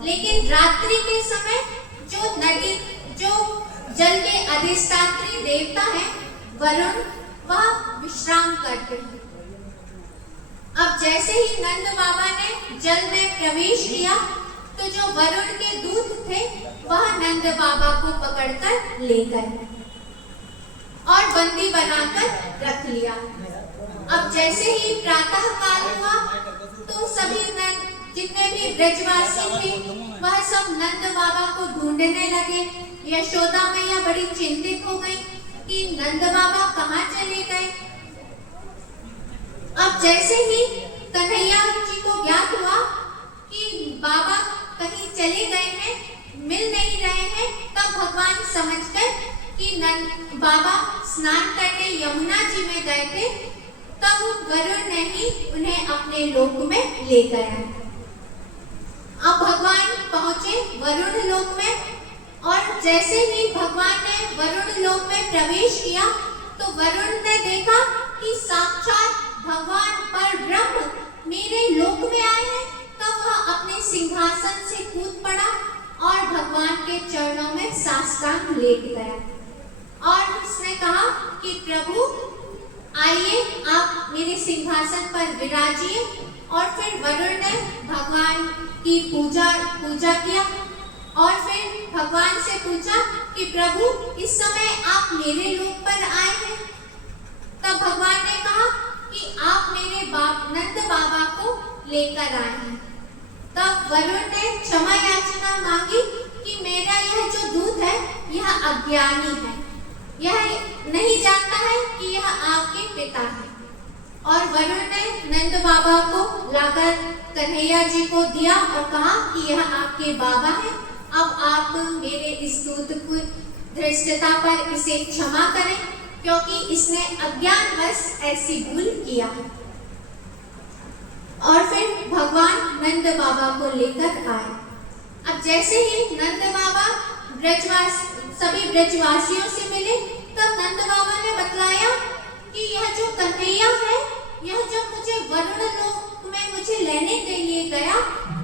लेकिन रात्रि के समय जो जल के अधिष्ठात्री देवता है वरुण, वह विश्राम करते हैं। अब जैसे ही नंद बाबा ने जल में प्रवेश किया तो जो वरुण के दूत थे वह नंद बाबा को पकड़कर ले गए और बंदी बनाकर रख लिया। अब जैसे ही प्रातः काल हुआ तो सभी जितने भी ब्रजवासी थे वह सब नंद बाबा को ढूंढने लगे। यशोदा मैया बड़ी चिंतित हो गई कि नंद बाबा कहाँ चले गए। अब जैसे ही कन्हैया जी को ज्ञात हुआ कि बाबा कहीं चले गए हैं, मिल नहीं रहे हैं, तब भगवान समझ गए कि नंद बाबा स्नान करने यमुना जी में गए थे, तब वरुण ने ही उन्हें अपने लोक में ले गया। अब भगवान पहुंचे वरुण लोक में और जैसे ही भगवान ने वरुण लोक में प्रवेश किया तो वरुण ने देखा कि साक्षात भगवान पर ब्रह्म मेरे लोक में आए हैं। तब वह अपने सिंहासन से कूद पड़ा और भगवान के चरणों में साष्टांग लेट गया और उसने कहा कि प्रभु आइए, आप मेरे सिंहासन पर विराजिए। और फिर वरुण ने भगवान की पूजा किया और फिर भगवान से पूछा कि प्रभु इस समय आप मेरे लोक पर आए हैं। तब भगवान ने कहा कि आप मेरे नंद बाबा को लेकर आए हैं। तब वरुण ने क्षमा याचना मांगी कि मेरा यह जो दूत है यह अज्ञानी है, यह नहीं जानता है कि यह आपके पिता है। और वरुण ने नंद बाबा को लाकर कन्हैया जी को दिया और कहा कि यह आपके बाबा है, अब आप मेरे इस दूत की धृष्टता पर इसे क्षमा करें क्योंकि इसने अज्ञानवश ऐसी भूल किया। और फिर भगवान नंद बाबा को लेकर आए। अब जैसे ही नंद बाबा सभी ब्रजवासियों से मिले तब नंद बाबा ने बतलाया कि यह जो कन्हैया है, यह जब मुझे वरुण लोक में मुझे लेने के लिए गया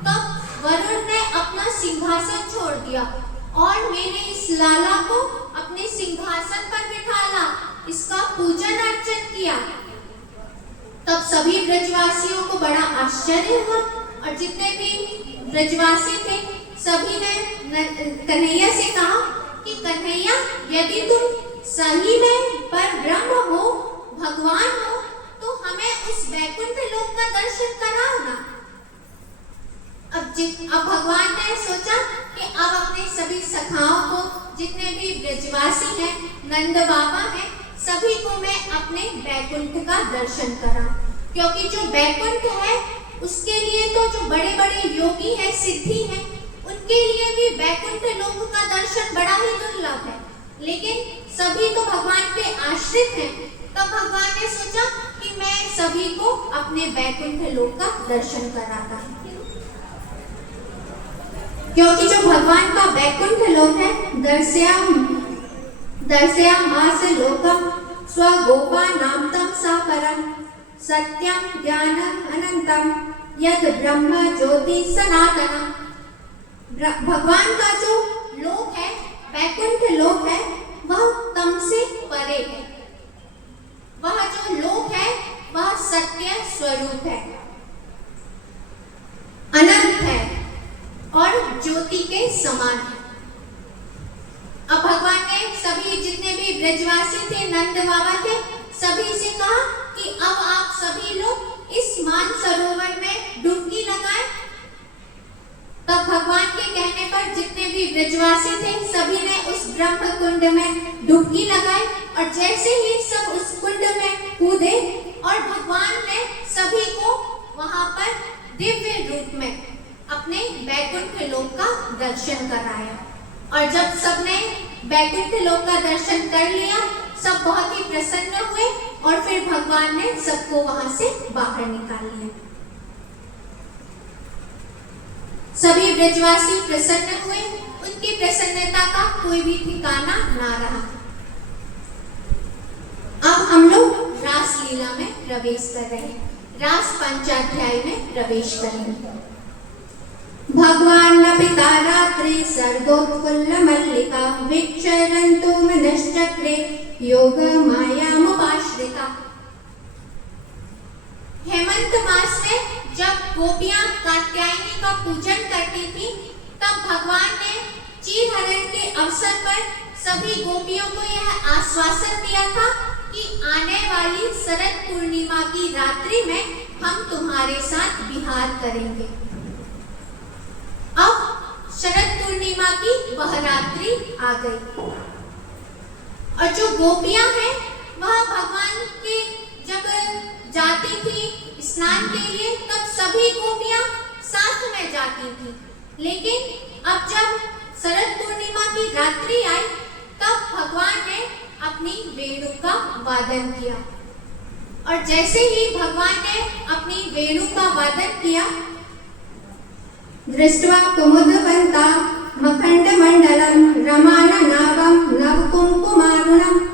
तब वरुण ने अपना सिंहासन छोड़ दिया और मेरे इस लाला को अपने सिंहासन पर बिठाला, इसका पूजन अर्चन किया। तब सभी ब्रजवासियों को बड़ा आश्चर्य हुआ और जितने भी ब्रजवासी थे सभी ने कन्हैया से कहा कि कन्हैया, यदि तुम सही में पर ब्रह्म हो, भगवान हो, तो हमें उस वैकुंठ लोक का दर्शन कराओ ना। अब भगवान ने सोचा कि अब अपने सभी सखाओं को, जितने भी ब्रजवासी हैं, नंद बाबा हैं, सभी को मैं अपने वैकुंठ का दर्शन करा, क्योंकि जो वैकुंठ है उसके लिए तो जो बड़े बड़े योगी हैं, सिद्धि हैं, उनके लिए भी वैकुंठ लोक का दर्शन बड़ा ही दुर्लभ है, लेकिन सभी तो भगवान के आश्रित हैं। तब भगवान ने सोचा कि मैं सभी को अपने वैकुंठ लोक का दर्शन कराता हूँ, क्योंकि जो भगवान का वैकुंठ लोक है, दर्शया मास लोकम स्वगोपा नामतम सा परम सत्यम ज्ञानम अनंतम यद ब्रह्म ज्योति सनातनम। भगवान का जो लोक है, वैकुंठ लोक है, वह तम से परे है। वह जो लोक है वह सत्य स्वरूप है, अनंत है और ज्योति के समान है। अब भगवान ने सभी जितने भी ब्रजवासी थे, नंद बाबा थे, सभी से कहा कि अब आप सभी लोग इस मानसरोवर में डुबकी लगाएं। तब भगवान के कहने पर जितने भी ब्रजवासी थे सभी ने उस ब्रह्म कुंड में डुबकी लगाई और जैसे ही सब उस कुंड में कूदे और लोक का दर्शन कराया। और जब सबने वैकुंठ लोक का दर्शन कर लिया, सब बहुत ही प्रसन्न हुए और फिर भगवान ने सबको वहां से बाहर निकाल लिया। सभी ब्रजवासी प्रसन्न हुए, उनकी प्रसन्नता का कोई भी ठिकाना ना रहा। अब हम लोग रासलीला में प्रवेश कर रहे हैं, रास पंचाध्याय में प्रवेश करेंगे। भगवान पिता रात्रि सर्गोत्फुल्ल मल्लिका विचरन्तु मनश्चक्रे योग मायामुपाश्रिता। हेमंत मास में जब गोपियां कात्यायनी का पूजन करती थी, तब भगवान ने चीरहरण के अवसर पर सभी गोपियों को यह आश्वासन दिया था कि आने वाली शरद पूर्णिमा की रात्रि में हम तुम्हारे साथ विहार करेंगे। अब शरद पूर्णिमा की वह रात्रि आ गई और जो गोपियां हैं वह भगवान के जब जाती थी स्नान के लिए, तब सभी गोपियां साथ में जाती थी। लेकिन अब जब शरद पूर्णिमा की रात्रि आई, तब भगवान ने अपनी वेणु का वादन किया। और जैसे ही भगवान ने अपनी वेणु का वादन किया, दृष्ट्वा कुमुदवन्ता मखण्डमण्डलं रमाननाभं नवकुङ्कुमारुणं